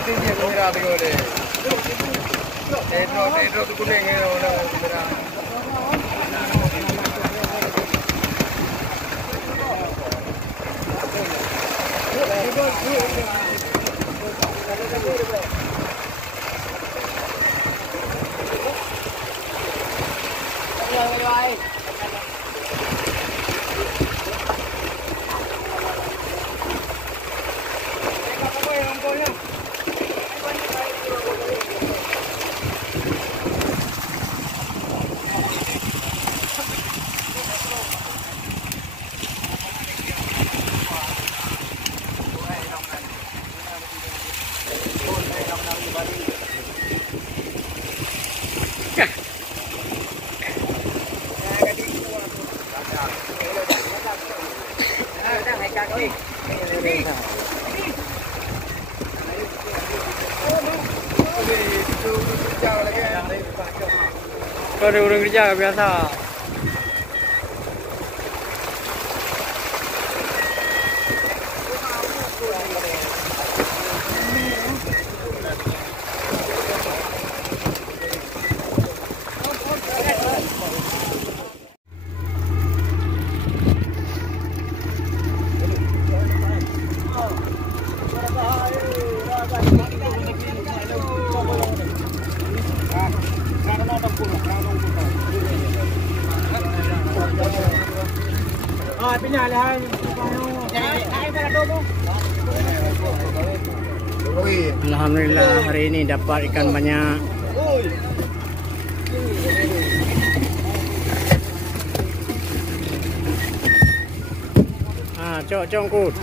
tinggi kamera tengok dia. Tengok tu kuning ni orang kamera. Kau ada orang kerja biasa. Alhamdulillah hari ini dapat ikan banyak. Cok congkut.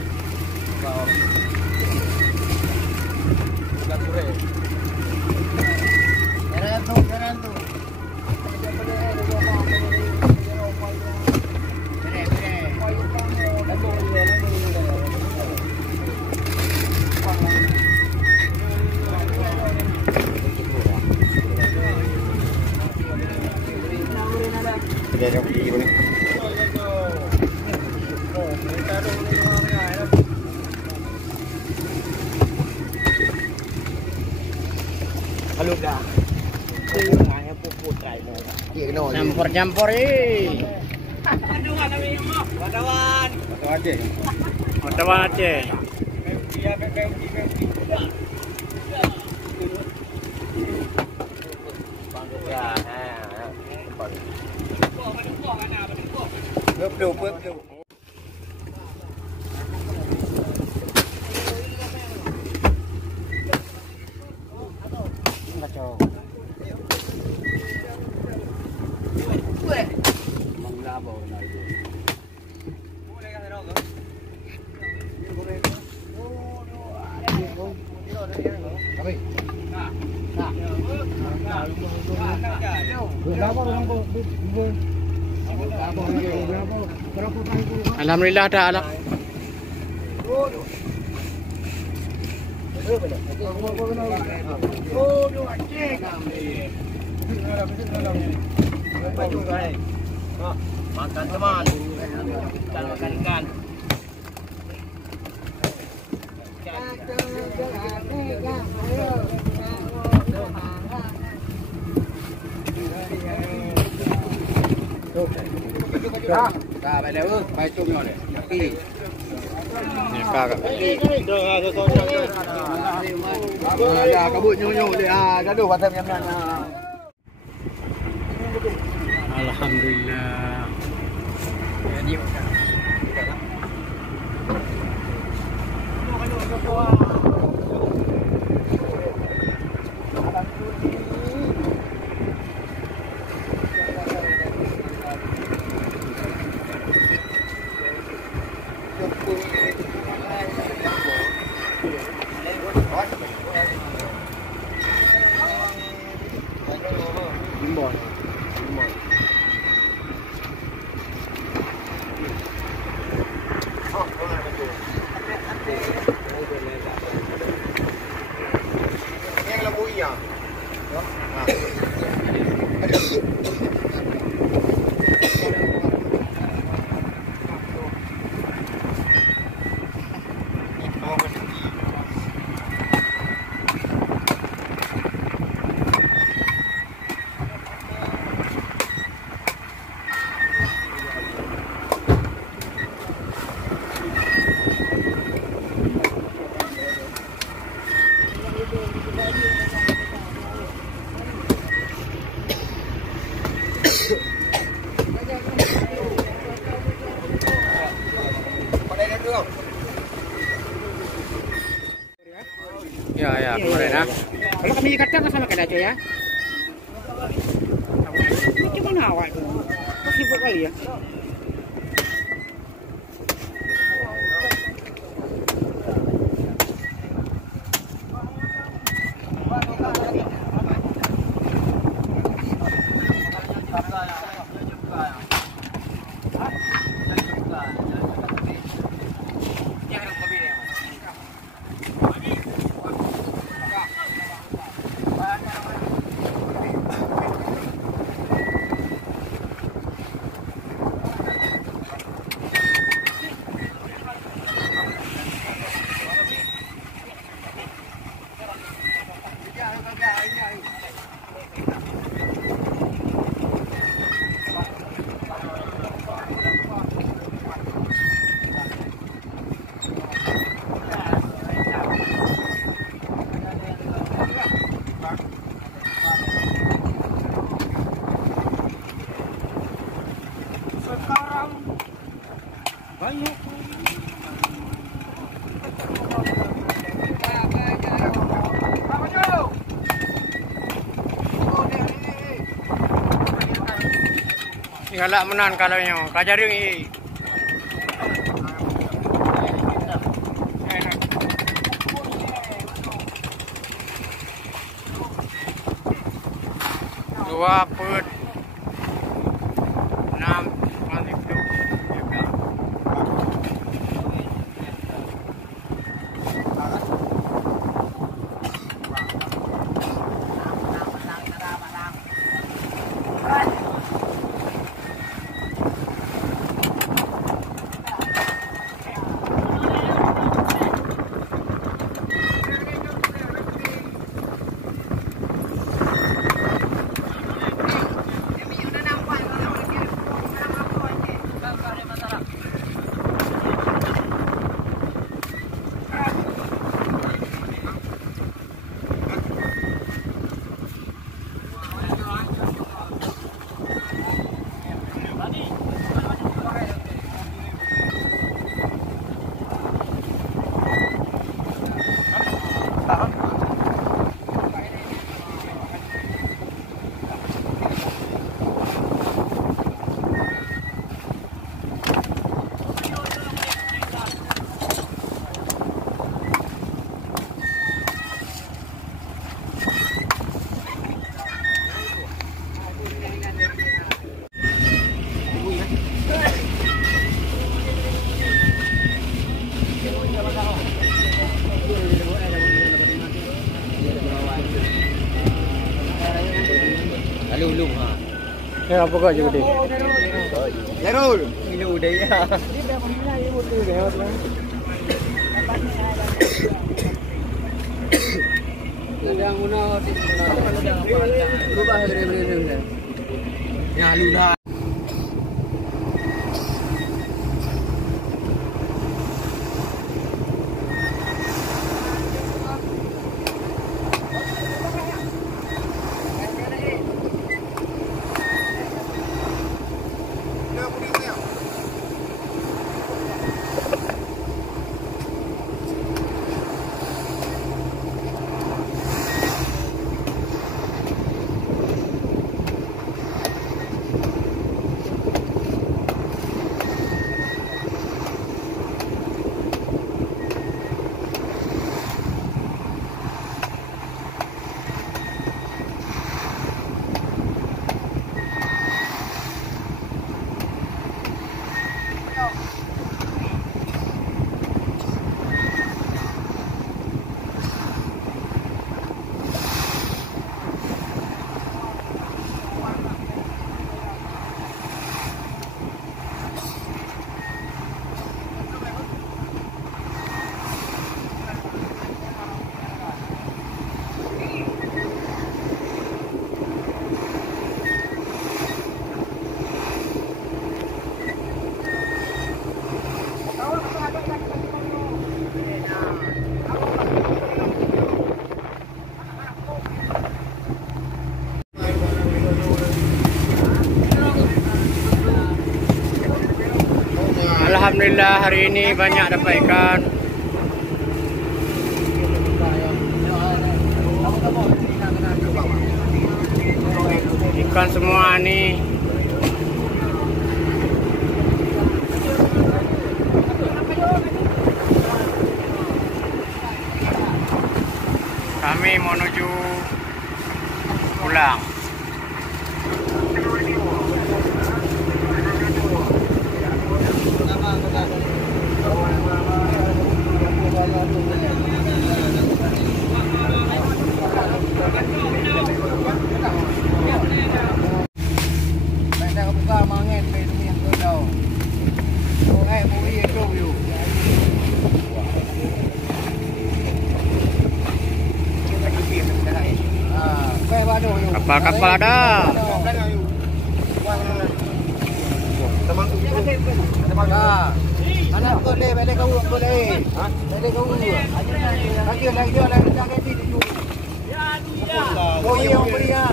Halo dah. Campur-campur ni. Wartawan Aceh. Wartawan Aceh. Betul. Alhamdulillah dah alam. Makan teman. Ikan. Bài này bài chung nhỏ này. Kakak. Dah kabut nyunyuk dia. Gaduh pasal yang-yang. Alhamdulillah. Jadi Yang Labuh Ikan. Ya, kemarin ah. Kalau kami kata kan sama kada ya. Macam mana awak tu? Kau sibuk kali ya. Banyak. Galak menan kalau nyo, kajaring i. Dua put 6 masih tu. Lulung ha. Ya apa kau jadi? Lerul. Ini udah ya. Yang mana berubah dari ya ludah. Alhamdulillah hari ini banyak dapat ikan. Bukan semua nih. Kami menuju pulang. Kapal-kapal ada. Anak boleh balik kau boleh. Ha? Balik kau. Lagi jangan tidur. Oh iya beri ya.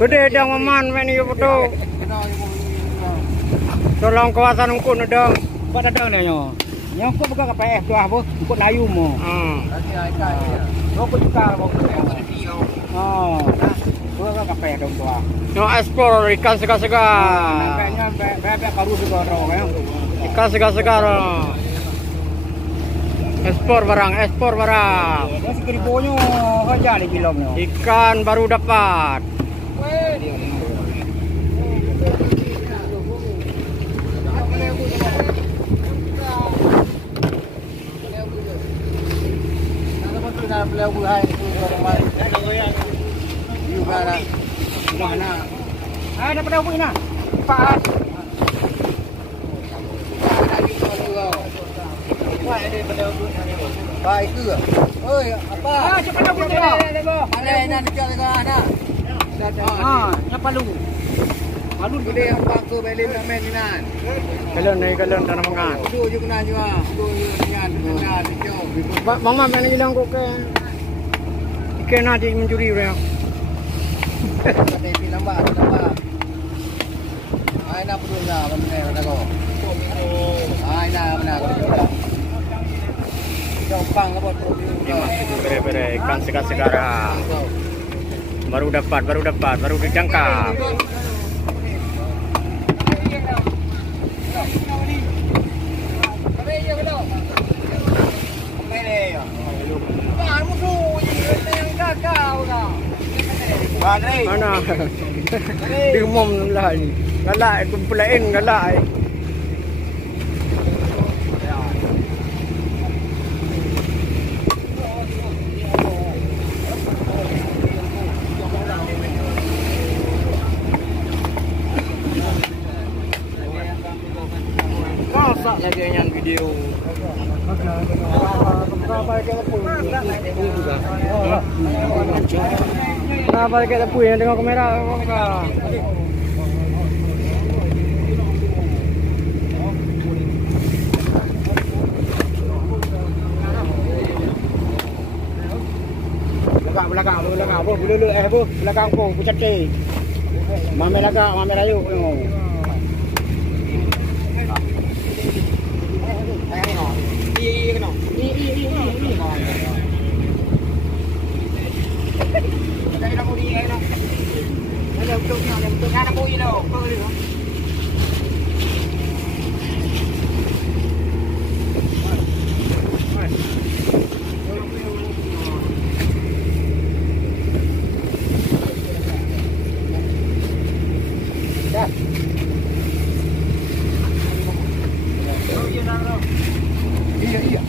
Gede dang maman meni yo foto. Tolong kawasan ungkut dong. Buat datang dia nyo. Nyo kok buka KPF tu ah bu. Ungkut layu mo. Nanti ikan dia. Berapa juta mo? Oh. Buka KPF dong tu ah. No ekspor ikan segar-segar. Nampaknya bebek baru juga orang ya. Ikan segar-segar. Ekspor barang. Dia sekeribunya aja ni bilangnya. Ikan baru dapat. Beliau buai itu orang mana? Juga lah. Mana? Ada pada apa ina? Pak. Baik ke? Oi, apa? Cepat dah putra. Ada nak dekat dengan anak. Yang palu. Palu gede yang pakai beli ramen inan. Galon tanah mangan. Tu je kena juga. Tu je dengan jauh. Bang Mam yang hilang kok ke. Ikan aja mencuri orang. Ada nambah. Ai nak perlu dah benar kau. Ai nak benar kau. Jompang apa tu? Bere ikan segar-segar. Baru dapat, baru dijangkau. Mana? Dimom lah ni. Galak kumpulain galak. Masak lagi yang video. Nah, balik kita punya dengan kamera. Belakang, bu, dulu bu, belakang bu, pucat ke. Mame lagak, mame rayu. Iya.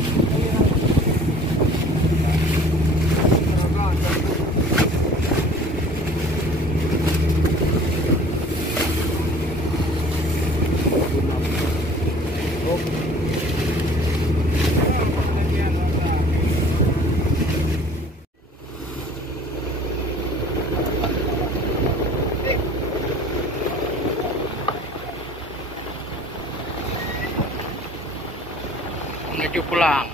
Menuju pulang